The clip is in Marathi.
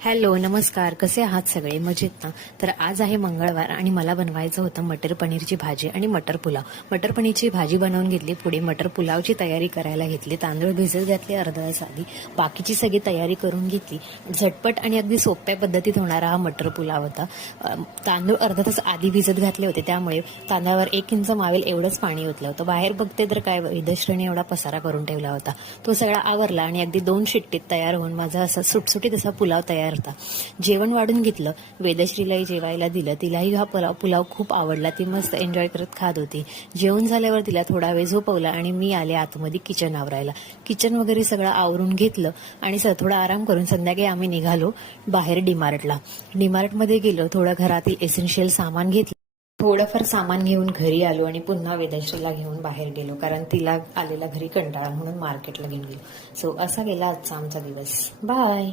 हॅलो, नमस्कार. कसे आहात सगळे? मजेत ना? तर आज आहे मंगळवार आणि मला बनवायचं होतं मटर पनीरची भाजी आणि मटर पुलाव. मटर पनीरची भाजी बनवून घेतली, पुढे मटर पुलावची तयारी करायला घेतली. तांदूळ भिजत घातले अर्धा तास आधी, बाकीची सगळी तयारी करून घेतली. झटपट आणि अगदी सोप्या पद्धतीत होणारा हा मटर पुलाव होता. तांदूळ अर्धा तास आधी भिजत घातले होते, त्यामुळे तांदळावर 1 इंच मावेल एवढंच पाणी ओतलं होतं. बाहेर बघते तर काय वेदश्रीने एवढा पसारा करून ठेवला होता. तो सगळा आवरला आणि अगदी 2 शिट्टीत तयार होऊन माझा असा सुटसुटीत असा पुलाव तयार होता. जेवण वाढून घेतलं, वेदश्रीलाही जेवायला दिलं. तिलाही हा पुलाव खूप आवडला. ती मस्त एन्जॉय करत खात होती. जेवण झाल्यावर तिला थोडा वेळ झोपवला आणि मी आले आतमध्ये किचन आवरायला. किचन वगैरे सगळं आवरून घेतलं आणि थोडा आराम करून संध्याकाळी आम्ही निघालो बाहेर डीमार्टला. डीमार्टमध्ये गेलो, थोडं घरातील एसेन्शियल सामान घेतलं. थोडंफार सामान घेऊन घरी आलो आणि पुन्हा वेदश्रीला घेऊन बाहेर गेलो, कारण तिला आलेला घरी कंटाळा म्हणून मार्केटला घेऊन गेलो. सो असा गेला आजचा आमचा दिवस. बाय.